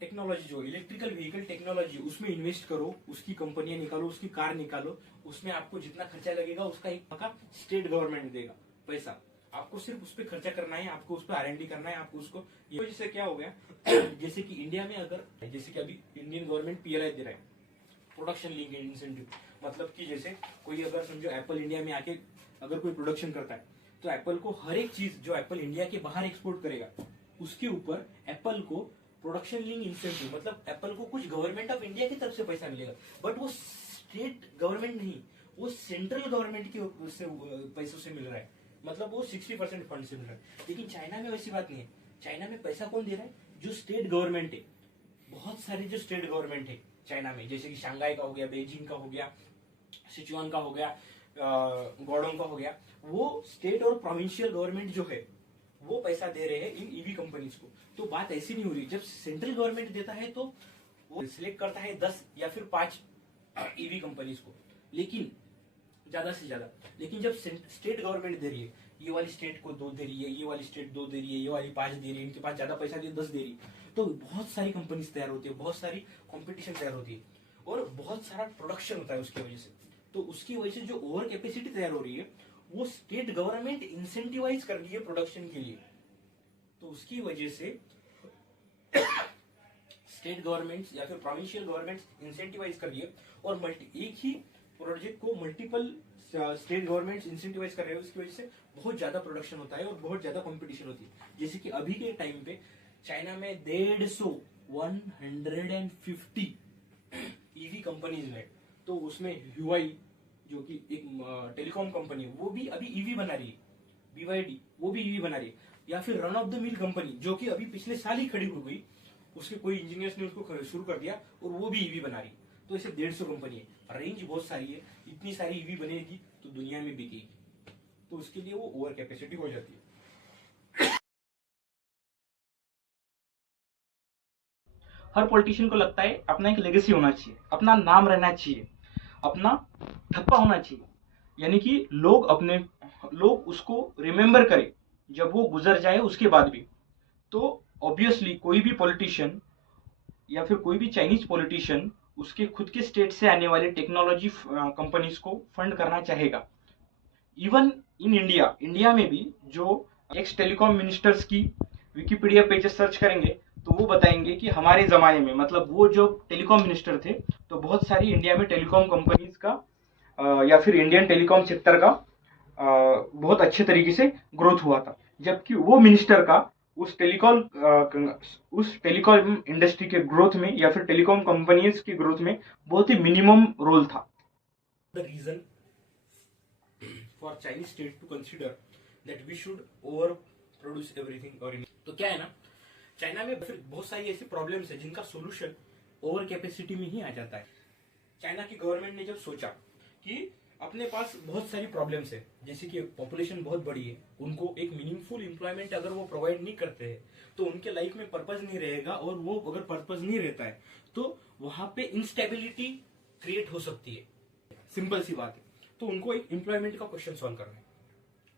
टेक्नोलॉजी, जो इलेक्ट्रिकल व्हीकल टेक्नोलॉजी, उसमें इन्वेस्ट करो, उसकी कंपनियां निकालो, उसकी कार निकालो, उसमें आपको जितना खर्चा लगेगा उसका एक पक्का स्टेट गवर्नमेंट देगा पैसा। आपको सिर्फ उस पर खर्चा करना है, आपको उस पर R&D करना है, आपको उसको। ये वजह से क्या हो गया जैसे कि इंडिया में अगर, जैसे कि अभी इंडियन गवर्नमेंट PLI दे रहा है, प्रोडक्शन लिंक इंसेंटिव, मतलब कि जैसे कोई अगर समझो एप्पल इंडिया में आके अगर कोई प्रोडक्शन करता है, तो एप्पल को हर एक चीज जो एप्पल इंडिया के बाहर एक्सपोर्ट करेगा उसके ऊपर एप्पल को प्रोडक्शन लिंक इंसेंटिव, मतलब एप्पल को कुछ गवर्नमेंट ऑफ इंडिया की तरफ से पैसा मिलेगा, बट वो स्टेट गवर्नमेंट नहीं, वो सेंट्रल गवर्नमेंट के पैसों से मिल रहा है, मतलब वो 60% फंड से मिल रहा है। लेकिन चाइना में वैसी बात नहीं है। चाइना में पैसा कौन दे रहा है? जो स्टेट गवर्नमेंट है। बहुत सारे जो स्टेट गवर्नमेंट है चाइना में, जैसे कि शंघाई का हो गया, बेजिंग का हो गया, सिचुआन का हो गया, गोडोंग का हो गया, वो स्टेट और प्रोविंशियल गवर्नमेंट जो है वो पैसा दे रहे हैं इन ईवी कंपनीज को। तो बात ऐसी नहीं हो रही, जब सेंट्रल गवर्नमेंट देता है तो वो सिलेक्ट करता है 10 या फिर 5 ईवी कंपनीज को, लेकिन ज्यादा से ज्यादा। लेकिन जब स्टेट गवर्नमेंट दे रही है, ये वाली स्टेट को 2 दे रही है, ये वाली स्टेट 2 दे रही है, ये वाली 5 दे रही है, इनके पास ज्यादा पैसा दे 10 दे रही है, तो बहुत सारी कंपनीज तैयार होती है, बहुत सारी कॉम्पिटिशन तैयार होती है और बहुत सारा प्रोडक्शन होता है उसकी वजह से। तो उसकी वजह से जो ओवर कैपेसिटी तैयार हो रही है वो स्टेट गवर्नमेंट इंसेंटिवाइज कर रही है प्रोडक्शन के लिए। तो उसकी वजह से स्टेट गवर्नमेंट्स या फिर प्रोविंशियल गवर्नमेंट्स इंसेंटिवाइज कर रही है और एक ही प्रोजेक्ट को मल्टीपल स्टेट गवर्नमेंट्स इंसेंटिवाइज कर रहे हैं, उसकी वजह से बहुत ज्यादा प्रोडक्शन होता है और बहुत ज्यादा कंपटीशन होती है। जैसे कि अभी के टाइम पे चाइना में 150 ईवी कंपनीज है, तो उसमें ह्यूआई जो कि एक टेलीकॉम कंपनी है वो भी अभी ईवी बना रही है, बीवाईडी वो भी ईवी बना रही है, या फिर run of the mill company जो कि अभी पिछले साल ही खड़ी हो गई, उसके कोई इंजीनियर्स ने उसको शुरू कर दिया और वो भी ईवी बना रही है। तो ऐसे 150 कंपनी है, रेंज बहुत सारी है, इतनी सारी ईवी बनेगी तो दुनिया में बिकेगी, तो उसके लिए वो ओवर कैपेसिटी हो जाती है। हर पॉलिटिशियन को लगता है अपना एक लेगेसी होना चाहिए, अपना नाम रहना चाहिए, अपना ठप्पा होना चाहिए, यानी कि लोग उसको रिमेम्बर करें जब वो गुजर जाए उसके बाद भी। तो ऑब्वियसली कोई भी पॉलिटिशियन या फिर कोई भी चाइनीज पॉलिटिशियन उसके खुद के स्टेट से आने वाली टेक्नोलॉजी कंपनीज को फंड करना चाहेगा। इवन इन इंडिया में भी जो एक्स टेलीकॉम मिनिस्टर्स की विकिपीडिया पेजेस सर्च करेंगे तो वो बताएंगे कि हमारे जमाने में, मतलब वो जो टेलीकॉम मिनिस्टर थे, तो बहुत सारी इंडिया में टेलीकॉम कंपनीज का या फिर इंडियन टेलीकॉम सेक्टर का बहुत अच्छे तरीके से ग्रोथ हुआ था, जबकि वो मिनिस्टर का उस टेलीकॉम इंडस्ट्री के ग्रोथ में या फिर टेलीकॉम कंपनीज की ग्रोथ में बहुत ही मिनिमम रोल था। The reason for Chinese state to consider that we should over produce everything or तो क्या है ना, चाइना में फिर बहुत सारी ऐसी प्रॉब्लम्स है जिनका सोल्यूशन ओवर कैपेसिटी में ही आ जाता है। चाइना की गवर्नमेंट ने जब सोचा कि अपने पास बहुत सारी प्रॉब्लम्स है, जैसे कि पॉपुलेशन बहुत बड़ी है, उनको एक मीनिंगफुल एम्प्लॉयमेंट अगर वो प्रोवाइड नहीं करते हैं तो उनके लाइफ में पर्पज नहीं रहेगा, और वो अगर पर्पज नहीं रहता है तो वहां पे इंस्टेबिलिटी क्रिएट हो सकती है, सिंपल सी बात है। तो उनको एक एम्प्लॉयमेंट का क्वेश्चन सॉल्व करना है।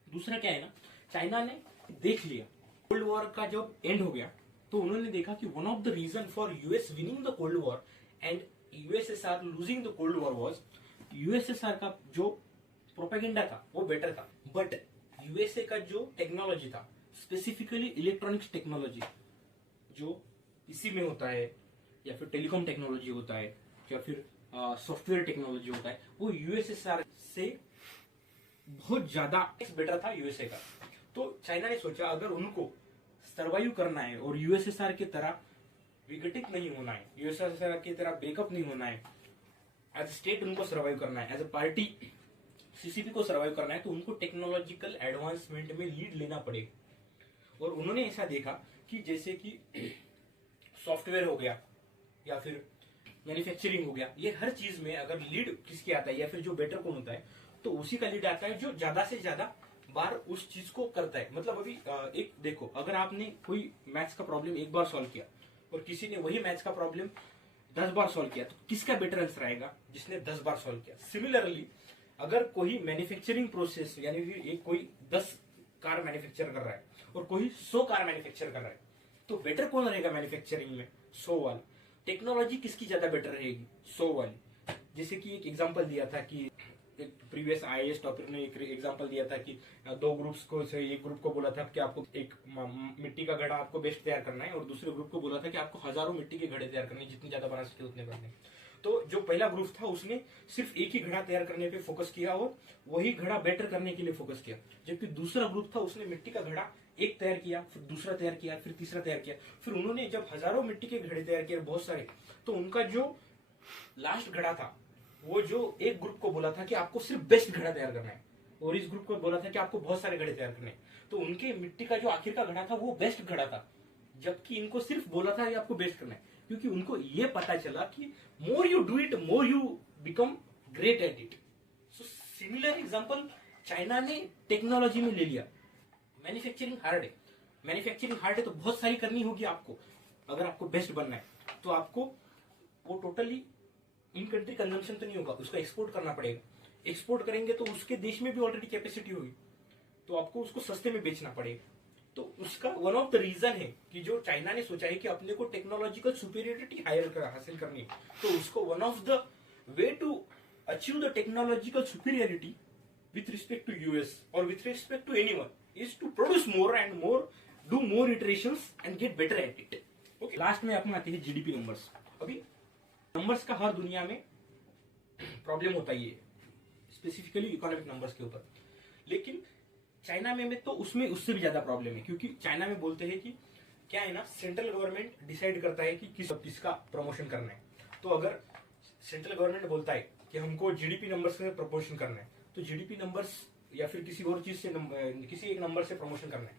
दूसरा क्या है ना, चाइना ने देख लिया कोल्ड वॉर का जब एंड हो गया तो उन्होंने देखा कि one of the reason for US winning the cold war and USSR losing the cold war was USSR का जो प्रोपेगेंडा था वो बेटर था, बट यूएसए का जो टेक्नोलॉजी था, स्पेसिफिकली इलेक्ट्रॉनिक्स टेक्नोलॉजी जो पीसी में होता है या फिर टेलीकॉम टेक्नोलॉजी होता है या फिर सॉफ्टवेयर टेक्नोलॉजी होता है, वो यूएसएसआर से बहुत ज्यादा बेटर था यूएसए का। तो चाइना ने सोचा अगर उनको सर्वाइव करना है और यूएसएसआर की तरह विघटित नहीं होना है, यूएसएसआर की तरह ब्रेकअप नहीं होना है, एज ए स्टेट उनको सर्वाइव करना है, एज ए पार्टी सीसीपी को सर्वाइव करना है, तो उनको टेक्नोलॉजिकल एडवांसमेंट में लीड लेना पड़ेगा। और उन्होंने ऐसा देखा कि जैसे कि सॉफ्टवेयर हो गया या फिर मैन्युफैक्चरिंग हो गया, ये हर चीज में अगर लीड किसकी आता है या फिर जो बेटर कौन होता है, तो उसी का लीड आता है जो ज्यादा से ज्यादा बार उस चीज को करता है। मतलब अभी एक देखो, अगर आपने कोई मैथ्स का प्रॉब्लम एक बार सॉल्व किया और किसी ने वही मैथ्स का प्रॉब्लम 10 बार सॉल्व किया, तो किसका बेटर आंसर आएगा? जिसने 10 बार सॉल्व किया। सिमिलरली अगर कोई मैन्युफैक्चरिंग प्रोसेस यानी कि एक कोई 10 कार मैन्युफैक्चर कर रहा है और कोई 100 कार मैन्युफैक्चर कर रहा है, तो बेटर कौन रहेगा मैन्युफैक्चरिंग में? 100 वाला। टेक्नोलॉजी किसकी ज्यादा बेटर रहेगी? 100 वाली। जैसे कि एक एग्जांपल दिया था कि एक प्रीवियस आईएएस टॉपिक ने एक एग्जांपल दिया था कि 2 ग्रुप्स को से एक ग्रुप को बोला था कि आपको एक मिट्टी का घड़ा आपको बेस्ट तैयार करना है और दूसरे ग्रुप को बोला था कि आपको हजारों मिट्टी के घड़े तैयार करने, जितने ज्यादा बना सके उतने करने। तो जो पहला ग्रुप था उसने सिर्फ एक ही घड़ा तैयार करने पे फोकस किया और वही घड़ा बेटर करने के लिए फोकस किया, जबकि दूसरा ग्रुप था उसने मिट्टी का घड़ा एक तैयार किया, फिर दूसरा तैयार किया, फिर तीसरा तैयार किया। फिर उन्होंने जब हजारों मिट्टी के घड़े तैयार किए बहुत सारे, तो उनका जो लास्ट घड़ा था वो जो एक ग्रुप को बोला था कि आपको सिर्फ बेस्ट घड़ा तैयार करना है और इस ग्रुप को बोला था कि आपको बहुत सारे घड़े तैयार करने हैं, तो उनके मिट्टी का जो आखिर का घड़ा था वो बेस्ट घड़ा था, जबकि इनको सिर्फ बोला था कि आपको बेस्ट करना है, क्योंकि उनको ये पता चला कि more you do it more you become great at it. So similar example China ने टेक्नोलॉजी में ले लिया। मैन्युफैक्चरिंग हार्ड है, मैन्युफैक्चरिंग हार्ड है तो बहुत सारी करनी होगी आपको। अगर आपको बेस्ट बनना है तो आपको वो टोटली इन कंट्री कंजम्पशन तो नहीं होगा, उसको एक्सपोर्ट करना पड़ेगा। एक्सपोर्ट करेंगे तो उसके देश में भी ऑलरेडी कैपेसिटी होगी, तो आपको उसको सस्ते में बेचना पड़ेगा। तो उसका वन ऑफ द रीजन है कि जो चाइना ने सोचा है कि अपने को टेक्नोलॉजिकल सुपीरियरिटी हासिल करनी है, तो उसको one of the way to achieve the technological superiority with respect to US or with respect to anyone is to produce more and more, do more iterations and get better at it. Okay. Last में अपने आते हैं GDP numbers. अभी numbers का हर दुनिया में problem होता ही है, स्पेसिफिकली इकोनॉमिक नंबर्स के ऊपर, लेकिन चाइना में तो उसमें उससे भी ज्यादा प्रॉब्लम है, क्योंकि चाइना में बोलते हैं कि क्या है ना, सेंट्रल गवर्नमेंट डिसाइड करता है कि किसका प्रमोशन करना है। तो अगर सेंट्रल गवर्नमेंट बोलता है कि हमको जीडीपी नंबर्स से प्रमोशन करना है, तो जीडीपी नंबर्स या फिर किसी और चीज से किसी एक नंबर से प्रमोशन करना है,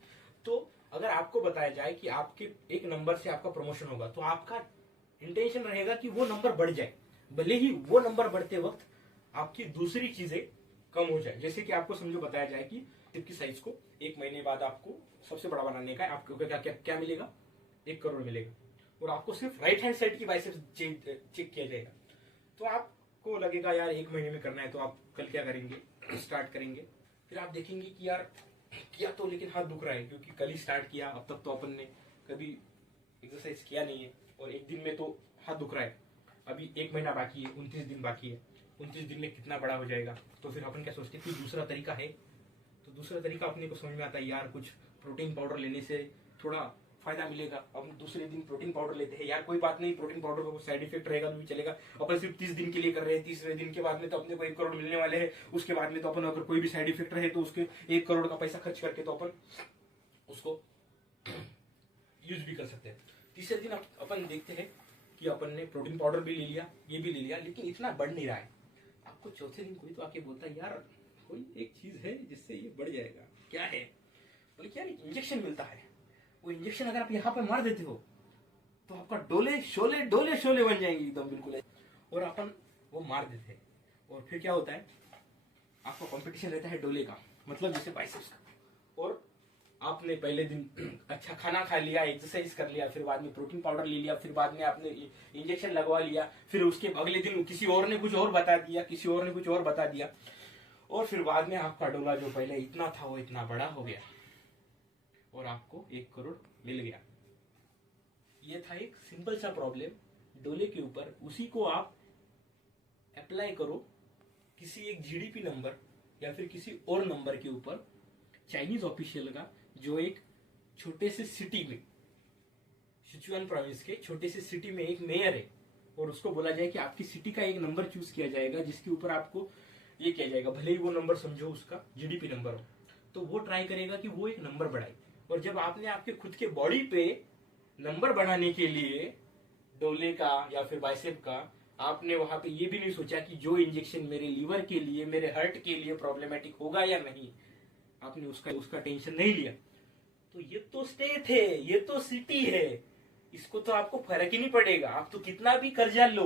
तो अगर आपको बताया जाए कि आपके एक नंबर से आपका प्रमोशन होगा, तो आपका इंटेंशन रहेगा कि वो नंबर बढ़ जाए, भले ही वो नंबर बढ़ते वक्त आपकी दूसरी चीजें कम हो जाए। जैसे कि आपको समझो बताया जाए कि चिप की साइज को 1 महीने बाद आपको सबसे बड़ा बनाने का है, आपको क्या मिलेगा, 1 करोड़ मिलेगा, और आपको सिर्फ राइट हैंड साइड की बाइसेप्स चेक किया जाएगा। तो आपको लगेगा यार 1 महीने में करना है, तो आप कल क्या करेंगे, स्टार्ट करेंगे। फिर आप देखेंगे कि यार किया तो, लेकिन हाथ दुख रहा है, क्योंकि कल ही स्टार्ट किया, अब तक तो अपन ने कभी एक्सरसाइज किया नहीं है, और एक दिन में तो हाथ दुख रहा है। अभी 1 महीना बाकी है, 29 दिन बाकी है, 29 दिन में कितना बड़ा हो जाएगा। तो फिर अपन क्या सोचते हैं, कोई दूसरा तरीका है, तो दूसरा तरीका अपने को समझ में आता है, यार कुछ प्रोटीन पाउडर लेने से थोड़ा फायदा मिलेगा। अब दूसरे दिन प्रोटीन पाउडर लेते हैं, यार कोई बात नहीं, प्रोटीन पाउडर का साइड इफेक्ट रहेगा तो भी चलेगा, अपन सिर्फ 30 दिन के लिए कर रहे हैं, 30वें दिन के बाद में तो अपने को 1 करोड़ मिलने वाले हैं, उसके बाद में तो अपन अगर कोई भी साइड इफेक्ट रहे तो उसके 1 करोड़ का पैसा खर्च करके तो अपन उसको यूज भी कर सकते हैं। तीसरे दिन अपन देखते हैं कि अपन ने प्रोटीन पाउडर भी ले लिया, ये भी ले लिया, लेकिन इतना बढ़ नहीं रहा है। आपको चौथे दिन कोई तो आके बोलता है, यार कोई एक चीज है जिससे ये बढ़ जाएगा, क्या है, बोले क्या, इंजेक्शन मिलता है। वो इंजेक्शन अगर आप यहाँ पे मार देते हो तो आपका डोले शोले बन जाएंगे एकदम बिल्कुल, और अपन वो मार देते हैं। और फिर क्या होता है, आपका कंपटीशन रहता है डोले का, मतलब जैसे बाइसेप्स का, और आपने पहले दिन अच्छा खाना खा लिया, एक्सरसाइज कर लिया, फिर बाद में प्रोटीन पाउडर ले लिया, फिर बाद में आपने इंजेक्शन लगवा लिया, फिर उसके अगले दिन किसी और ने कुछ और बता दिया, किसी और ने कुछ और बता दिया, और फिर बाद में आपका डोला जो पहले इतना था वो इतना बड़ा हो गया, और आपको 1 करोड़ मिल गया। ये था एक सिंपल सा प्रॉब्लम डोले के ऊपर। उसी को आप अप्लाई करो किसी एक जीडीपी नंबर या फिर किसी और नंबर के ऊपर, चाइनीज ऑफिशियल का, जो एक छोटे से सिटी में, सिचुआन प्रोविंस के छोटे से सिटी में एक मेयर है, और उसको बोला जाए कि आपकी सिटी का एक नंबर चूज किया जाएगा जिसके ऊपर आपको ये किया जाएगा, भले ही वो नंबर समझो उसका जीडीपी नंबर हो, तो वो ट्राई करेगा कि वो एक नंबर बढ़ाए। और जब आपने आपके खुद के बॉडी पे नंबर बढ़ाने के लिए डोले का या फिर बाइसेप का, आपने वहां पे ये भी नहीं सोचा कि जो इंजेक्शन मेरे लीवर के लिए, मेरे हार्ट के लिए प्रॉब्लमेटिक होगा या नहीं, आपने उसका टेंशन नहीं लिया, तो ये तो स्टेट है, ये तो सिटी है, इसको तो आपको फर्क ही नहीं पड़ेगा। आप तो कितना भी कर्जा लो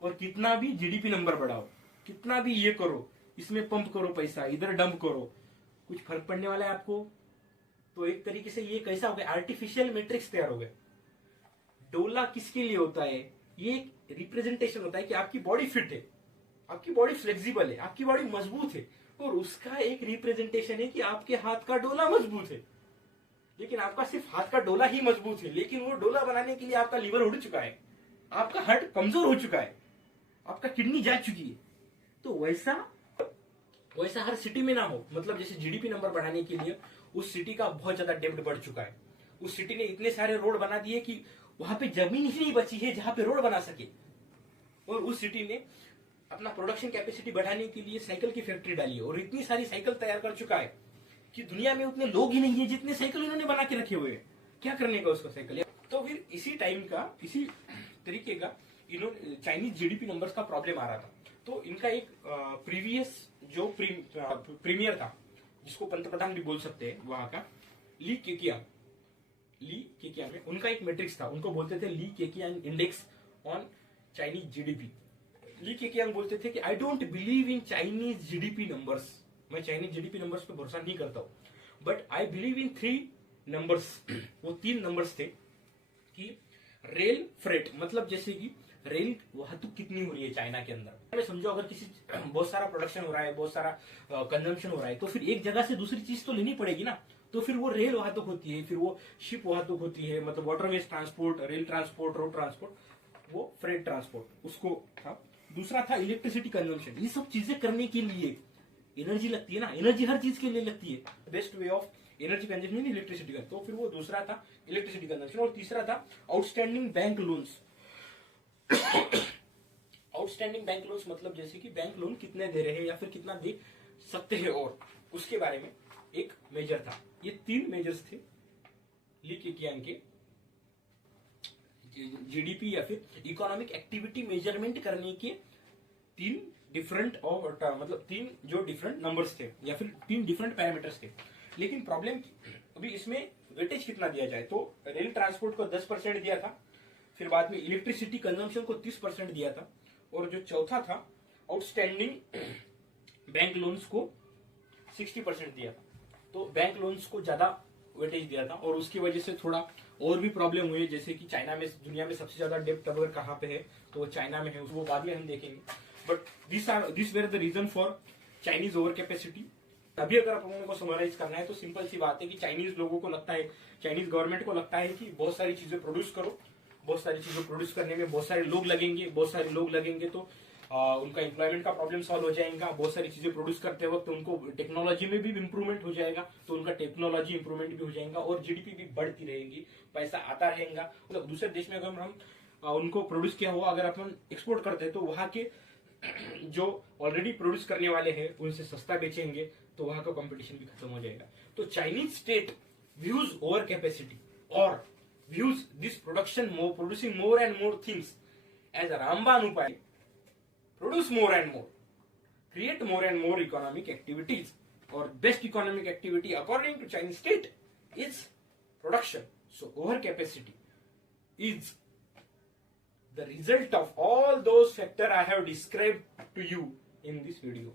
और कितना भी जीडीपी नंबर बढ़ाओ, कितना भी ये करो, इसमें पंप करो पैसा, इधर डंप करो, कुछ फर्क पड़ने वाला है आपको? तो एक तरीके से ये कैसा हो गया, आर्टिफिशियल मैट्रिक्स तैयार हो गया। डोला किसके लिए होता है, ये एक रिप्रेजेंटेशन होता है कि आपकी बॉडी फिट है, आपकी बॉडी फ्लेक्सिबल है, आपकी बॉडी मजबूत है, और उसका एक रिप्रेजेंटेशन है कि आपके हाथ का डोला मजबूत है। लेकिन आपका सिर्फ हाथ का डोला ही मजबूत है, लेकिन वो डोला बनाने के लिए आपका लीवर उड़ चुका है, आपका हार्ट कमजोर हो चुका है, आपका किडनी जा चुकी है। तो वैसा हर सिटी में ना हो, मतलब जैसे जीडीपी नंबर बढ़ाने के लिए उस सिटी का बहुत ज्यादा डेब्ट बढ़ चुका है, उस सिटी ने इतने सारे रोड बना दिए कि वहां पे जमीन ही नहीं बची है जहां पे रोड बना सके, और उस सिटी ने अपना प्रोडक्शन कैपेसिटी बढ़ाने के लिए साइकिल की फैक्ट्री डाली है, और इतनी सारी साइकिल तैयार कर चुका है कि दुनिया में उतने लोग ही नहीं है जितने साइकिल इन्होंने बना के रखे हुए हैं। क्या करने का उसका साइकिल? तो फिर इसी टाइम का, इसी तरीके का इन्होंने चाइनीज जीडीपी नंबर्स का प्रॉब्लम आ रहा था। तो इनका एक प्रीवियस जो प्रीमियर था, जिसको पंतप्रधान भी बोल सकते हैं वहां का, ली केकियांग में उनका एक मैट्रिक्स था, उनको बोलते थे Li Keqiang index on Chinese GDP. Li Keqiang बोलते थे कि I don't believe in Chinese GDP numbers, मैं चाइनीज जीडीपी नंबर्स पे भरोसा नहीं करता हूं, but I believe in 3 numbers. वो 3 नंबर्स थे कि रेल फ्रेट, मतलब जैसे कि रेल वाहतुक कितनी हो रही है चाइना के अंदर। मैं समझो अगर किसी बहुत सारा प्रोडक्शन हो रहा है, बहुत सारा कंजम्पशन हो रहा है, तो फिर एक जगह से दूसरी चीज तो लेनी पड़ेगी ना। तो फिर वो रेल वाहतुक होती है, फिर वो शिप वाहतुक होती है, मतलब waterways transport, rail transport, road transport, वो फ्रेट ट्रांसपोर्ट उसको था। दूसरा था इलेक्ट्रिसिटी कंजम्पशन। ये सब चीजें करने के लिए एनर्जी लगती है ना, एनर्जी हर चीज के लिए लगती है। Best way of energy consumption electricity का, तो फिर वो दूसरा था इलेक्ट्रिसिटी कंजम्पशन। और तीसरा था outstanding bank loans. Outstanding bank loans मतलब जैसे कि बैंक लोन कितने दे रहे हैं या फिर कितना दे सकते हैं, और उसके बारे में एक मेजर था। ये 3 मेजर्स थे ली केकियांग के जीडीपी या फिर इकोनॉमिक एक्टिविटी मेजरमेंट करने के 3 डिफरेंट और मतलब 3 जो डिफरेंट नंबर्स थे या फिर 3 डिफरेंट पैरामीटर्स थे। लेकिन प्रॉब्लम अभी इसमें वेटेज कितना दिया जाए, तो रेल ट्रांसपोर्ट को 10% दिया था, फिर बाद में इलेक्ट्रिसिटी कंजम्पशन को 30% दिया था, और जो चौथा था आउटस्टैंडिंग बैंक लोन्स को 60% दिया था। तो बैंक लोन्स को ज्यादा वेटेज दिया था, और उसकी वजह से थोड़ा और भी प्रॉब्लम हुई, जैसे कि चाइना में दुनिया में सबसे ज्यादा डेप्ट अगर कहाँ पे है तो वो चाइना में है, वो बाद में हम देखेंगे। But this were the reason for Chinese over capacity. अभी अगर आप लोगों को समराइज करना है तो सिंपल सी बात है कि चाइनीज लोगों को लगता है, चाइनीज गवर्नमेंट को लगता है कि बहुत सारी चीजें प्रोड्यूस करो, बहुत सारी चीजें प्रोड्यूस करने में बहुत सारे लोग लगेंगे, बहुत सारे लोग लगेंगे तो उनका एम्प्लॉयमेंट का प्रॉब्लम सॉल्व हो जाएगा। बहुत सारी चीजें प्रोड्यूस करते वक्त उनको टेक्नोलॉजी में भी इंप्रूवमेंट हो जाएगा, तो उनका टेक्नोलॉजी इंप्रूवमेंट भी हो जाएगा और जीडीपी भी बढ़ती रहेगी, पैसा आता रहेगा। मतलब दूसरे देश में अगर हम उनको प्रोड्यूस किया हुआ अगर अपन एक्सपोर्ट करते हैं तो वहां के जो ऑलरेडी प्रोड्यूस करने वाले हैं उनसे सस्ता बेचेंगे, तो वहां का कंपटीशन भी खत्म हो जाएगा। तो Chinese state views over capacity और views this producing more and more things as a रामबाण उपाय, produce more and more, create more and more economic activities, or best economic activity according to Chinese state is production. So overcapacity is the result of all those factors I have described to you in this video.